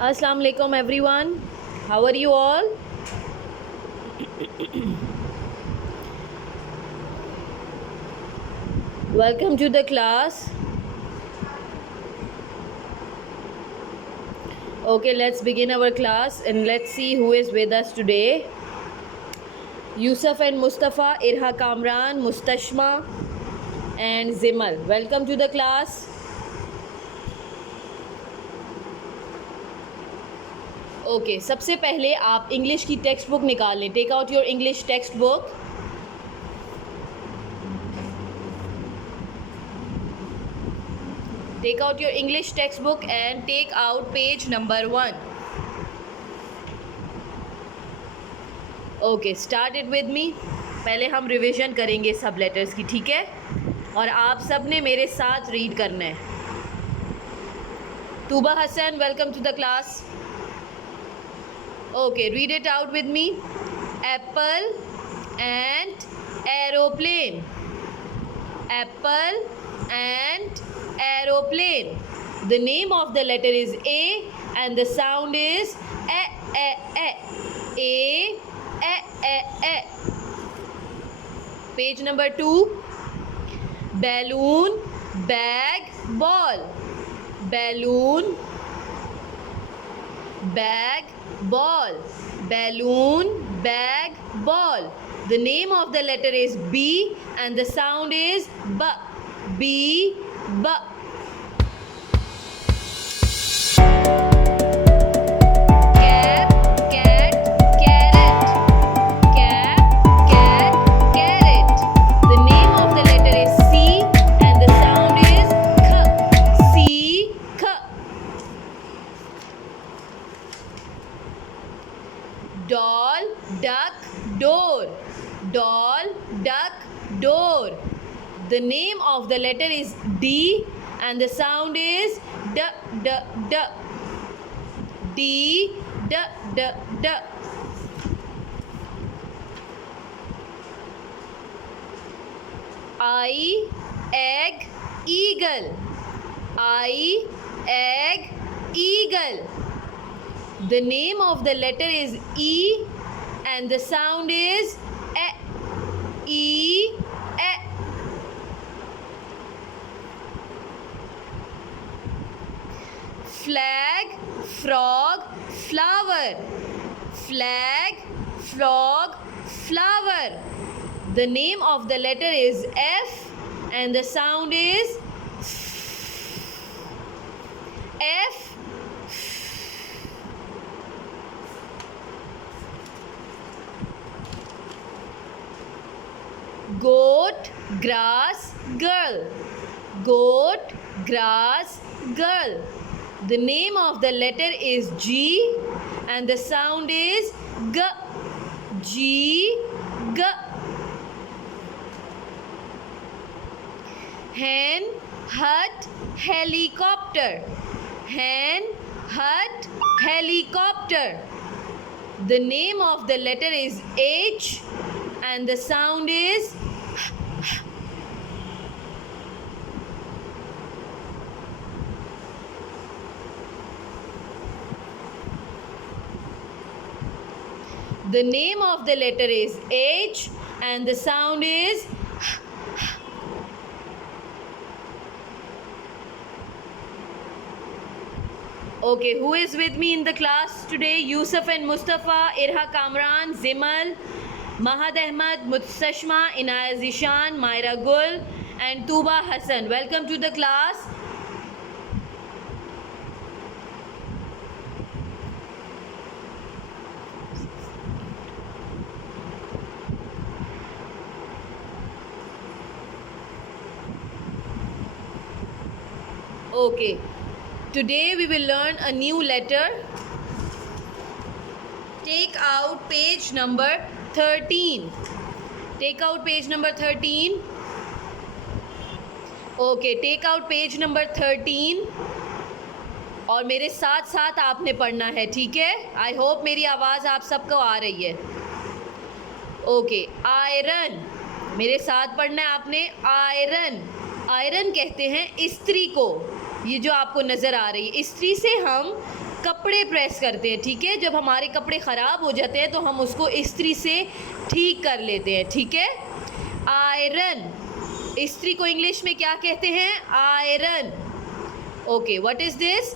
Assalamu alaikum everyone. How are you all? Welcome to the class. Okay, let's begin our class and let's see who is with us today. Yusuf and Mustafa, Irha Kamran, Mustashma and Zimal. Welcome to the class. Okay सबसे पहले आप English की text book निकाल लें. Take out your English text book. Take out your English textbook and take out page number 1. Okay, start it with me. पहले हम revision करेंगे सब लेटर्स की, ठीक है? और आप सब ने मेरे साथ रीड करना है. Tuba Hassan, welcome to the class. Okay, read it out with me. Apple and aeroplane. Apple and aeroplane. The name of the letter is A and the sound is A, A, A. A, A, A, A. Page number 2. Balloon, bag, ball. Balloon, bag, ball. Balloon, bag, ball. The name of the letter is B and the sound is B. B, B. Cap, cat, carrot. Cap, cat, carrot. The name of the letter is C and the sound is K. C, K. Doll, duck, door. Doll, duck, door. The name of the letter is D and the sound is D, D, D. D, D, D, D. I, egg, eagle. I, egg, eagle. The name of the letter is E and the sound is E. E, E. Flag, frog, flower. Flag, frog, flower. The name of the letter is F and the sound is F. Goat, grass, girl. Goat, grass, girl. The name of the letter is G and the sound is G. G, G. Hen, hut, helicopter. Hen, hut, helicopter. The name of the letter is H and the sound is the name of the letter is H and the sound is okay, who is with me in the class today? Yusuf and Mustafa, Irha Kamran, Zimal, Mahad Ahmad, Mustashma, Inaya Zishan, Myra Gul and Tuba Hassan. Welcome to the class. Okay, today we will learn a new letter. Take out page number 13. Take out page number 13. Okay, take out page number 13. और मेरे साथ साथ आपने पढ़ना है, ठीक है? I hope मेरी आवाज़ आप सबको आ रही है. Okay, iron. मेरे साथ पढ़ना है आपने. आयरन. आयरन कहते हैं इस्त्री को. ये जो आपको नज़र आ रही है, इस्त्री से हम कपड़े प्रेस करते हैं, ठीक है। जब हमारे कपड़े ख़राब हो जाते हैं तो हम उसको इस्त्री से ठीक कर लेते हैं, ठीक है। आयरन, इस्त्री को इंग्लिश में क्या कहते हैं? Iron. Okay, what is this?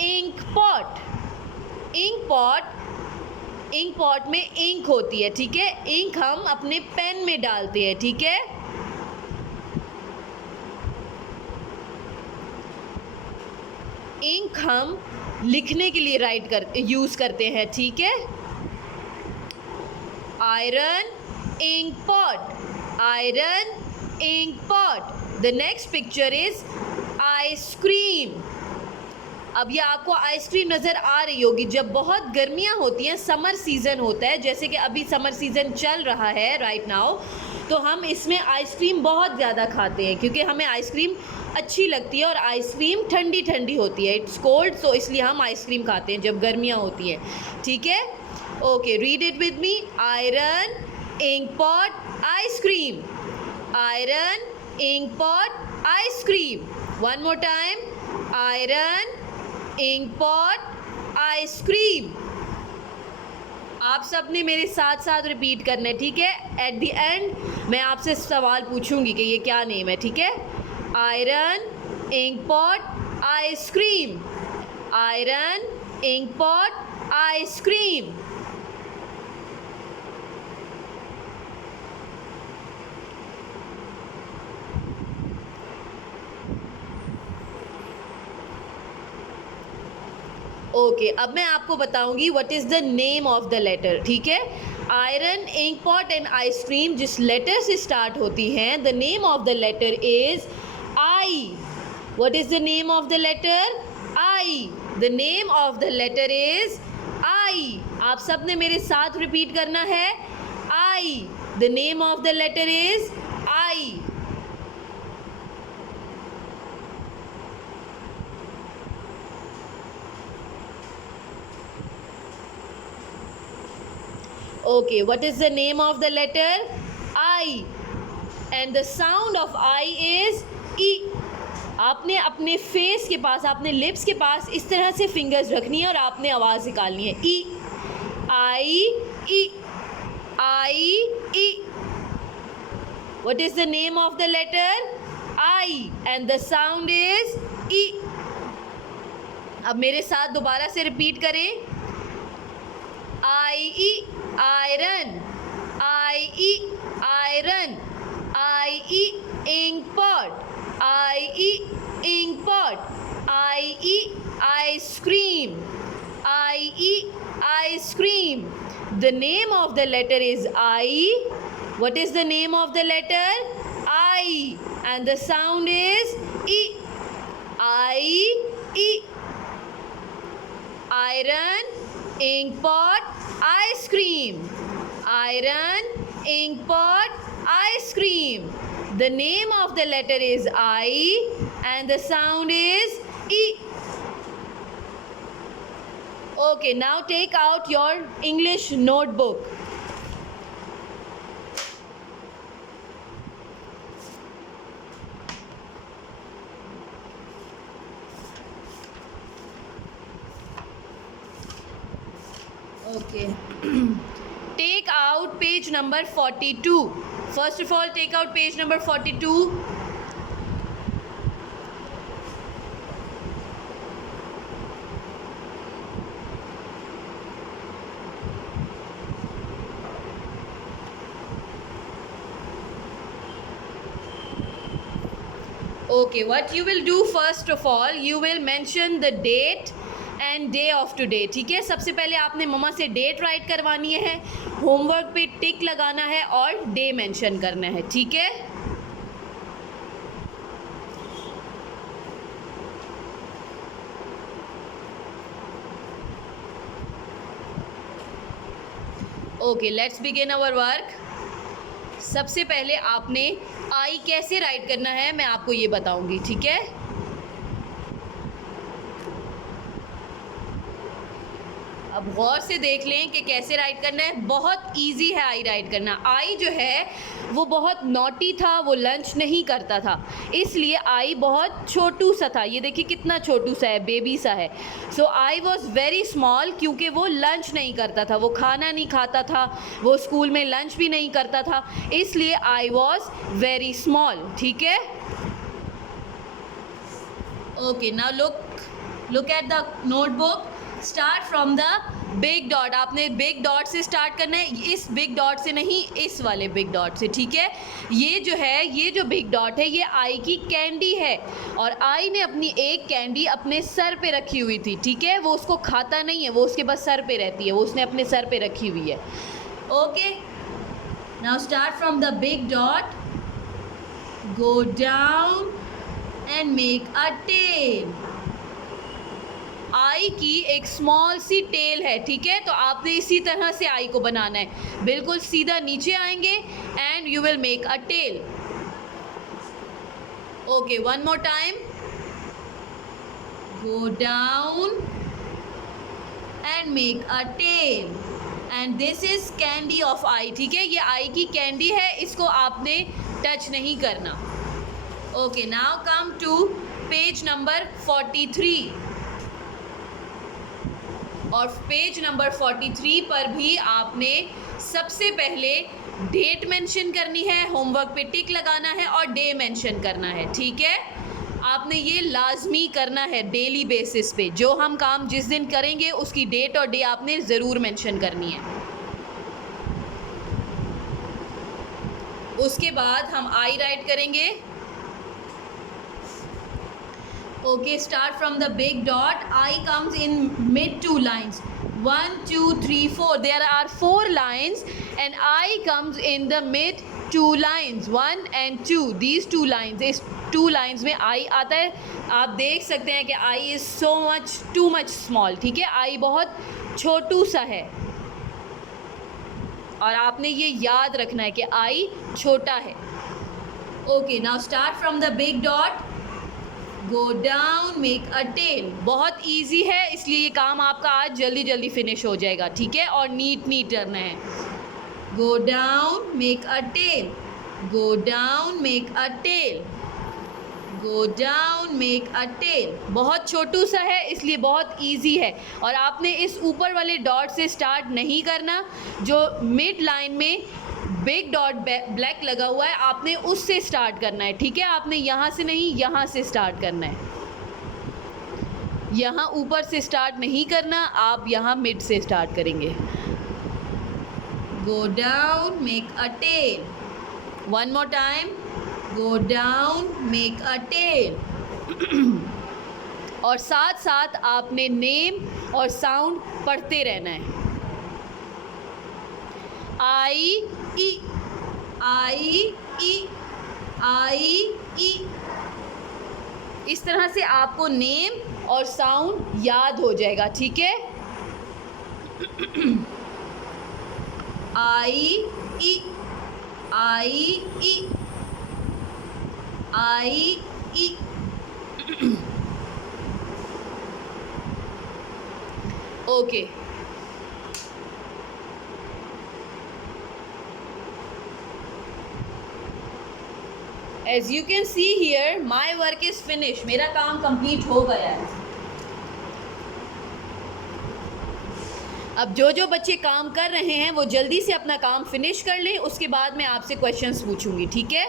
Ink pot. Ink pot, ink pot में इंक होती है, ठीक है। इंक हम अपने पेन में डालते हैं, ठीक है। इंक हम लिखने के लिए यूज़ करते हैं, ठीक है। Iron, ink pot, iron, ink pot. The next picture is ice cream. अब ये आपको आइसक्रीम नज़र आ रही होगी। जब बहुत गर्मियाँ होती हैं, समर सीज़न होता है, जैसे कि अभी समर सीज़न चल रहा है राइट नाउ, तो हम इसमें आइसक्रीम बहुत ज़्यादा खाते हैं क्योंकि हमें आइसक्रीम अच्छी लगती है और आइसक्रीम ठंडी ठंडी होती है। इट्स कोल्ड, सो इसलिए हम आइसक्रीम खाते हैं जब गर्मियाँ होती हैं, ठीक है। Okay, read it with me. Iron, ink pot, ice cream. Iron, ink pot, ice cream. One more time. Iron, ink pot, ice cream. आप सब ने मेरे साथ साथ रिपीट करना है, ठीक है। एट द एंड मैं आपसे सवाल पूछूंगी कि ये क्या नेम है, ठीक है। Iron, ink pot, ice cream. Iron, ink pot, ice cream. Okay, अब मैं आपको बताऊंगी what is the name of the letter, ठीक है। Iron, ink pot and ice cream जिस लेटर से स्टार्ट होती हैं, the name of the letter is I. What is the name of the letter? I. The name of the letter is I. आप सब ने मेरे साथ रिपीट करना है। I. The name of the letter is I. Okay, what is the name of the letter? I. And the sound of I is E. आपने अपने face के पास, अपने लिप्स के पास इस तरह से फिंगर्स रखनी है और आपने आवाज़ निकालनी है। ई, I, E, I, E. What is the name of the letter? I. And the sound is E. अब मेरे साथ दोबारा से रिपीट करें। I-E, iron. I-E, iron. I-E, ink pot. I-E, ink pot. I-E, ice cream. I-E, ice cream. The name of the letter is I. What is the name of the letter? I. And the sound is E. I-E. Iron, ink pot, ice cream. Iron, ink pot, ice cream. The name of the letter is I and the sound is E. Okay, now take out your English notebook. Okay. Take out page number 42. First of all, take out page number 42. Okay, what you will do first of all, you will mention the date and day of today, ठीक है। सबसे पहले आपने मम्मा से date right करवानी है, homework पे टिक लगाना है और डे मेंशन करना है, ठीक है। Okay, let's begin our work. सबसे पहले आपने आई कैसे राइट करना है मैं आपको ये बताऊंगी, ठीक है। अब गौर से देख लें कि कैसे राइट करना है। बहुत इजी है आई राइट करना। आई जो है वो बहुत नॉटी था, वो लंच नहीं करता था, इसलिए आई बहुत छोटू सा था। ये देखिए कितना छोटू सा है, बेबी सा है। सो आई वॉज वेरी स्मॉल, क्योंकि वो लंच नहीं करता था, वो खाना नहीं खाता था, वो स्कूल में लंच भी नहीं करता था, इसलिए आई वॉज वेरी स्मॉल। ठीक है, okay. Now look at the notebook. Start from the big dot. आपने बिग डॉट से स्टार्ट करना है, इस बिग डॉट से नहीं, इस वाले बिग डॉट से। ठीक है, ये जो है, ये जो बिग डॉट है, ये आई की कैंडी है, और आई ने अपनी एक कैंडी अपने सर पे रखी हुई थी। ठीक है, वो उसको खाता नहीं है, वो उसके बस सर पे रहती है, वो उसने अपने सर पे रखी हुई है। Okay, now start from the big dot, go down and make a tail. I की एक स्मॉल सी टेल है। ठीक है, तो आपने इसी तरह से आई को बनाना है, बिल्कुल सीधा नीचे आएंगे and you will make a tail. Okay, one more time, go down and make a tail, and this is candy of I. ठीक है, ये आई की कैंडी है, इसको आपने टच नहीं करना। Okay, now come to page number 43, और पेज नंबर 43 पर भी आपने सबसे पहले डेट मेंशन करनी है, होमवर्क पे टिक लगाना है और डे मेंशन करना है। ठीक है, आपने ये लाजमी करना है डेली बेसिस पे। जो हम काम जिस दिन करेंगे उसकी डेट और डे आपने ज़रूर मेंशन करनी है। उसके बाद हम आई राइट करेंगे। Okay, start from the big dot. I comes in mid two lines. 1, 2, 3, 4. There are 4 lines, and I comes in the mid 2 lines. 1 and 2. These 2 lines. इस 2 lines में I आता है। आप देख सकते हैं कि I is so much too much small. ठीक है, I बहुत छोटू सा है, और आपने ये याद रखना है कि I छोटा है। Okay, now start from the big dot. Go down, make a tail. बहुत इजी है, इसलिए ये काम आपका आज जल्दी जल्दी फिनिश हो जाएगा। ठीक है, और नीट करना है। Go down, make a tail. Go down, make a tail. Go down, make a tail. बहुत छोटू सा है, इसलिए बहुत इजी है, और आपने इस ऊपर वाले डॉट से स्टार्ट नहीं करना। जो मिड लाइन में बिग डॉट ब्लैक लगा हुआ है, आपने उससे स्टार्ट करना है। ठीक है, आपने यहाँ से नहीं, यहाँ से स्टार्ट करना है। यहाँ ऊपर से स्टार्ट नहीं करना, आप यहाँ मिड से स्टार्ट करेंगे। Go down, make a tail. One more time, go down, make a tail. और साथ साथ आपने नेम और साउंड पढ़ते रहना है। I E, I E, I ई। इस तरह से आपको नेम और साउंड याद हो जाएगा। ठीक है, I E, I E, I E. Okay, as you can see here, my work is finished. मेरा काम कंप्लीट हो गया है। अब जो बच्चे काम कर रहे हैं वो जल्दी से अपना काम फिनिश कर लें, उसके बाद मैं आपसे क्वेश्चंस पूछूंगी। ठीक है।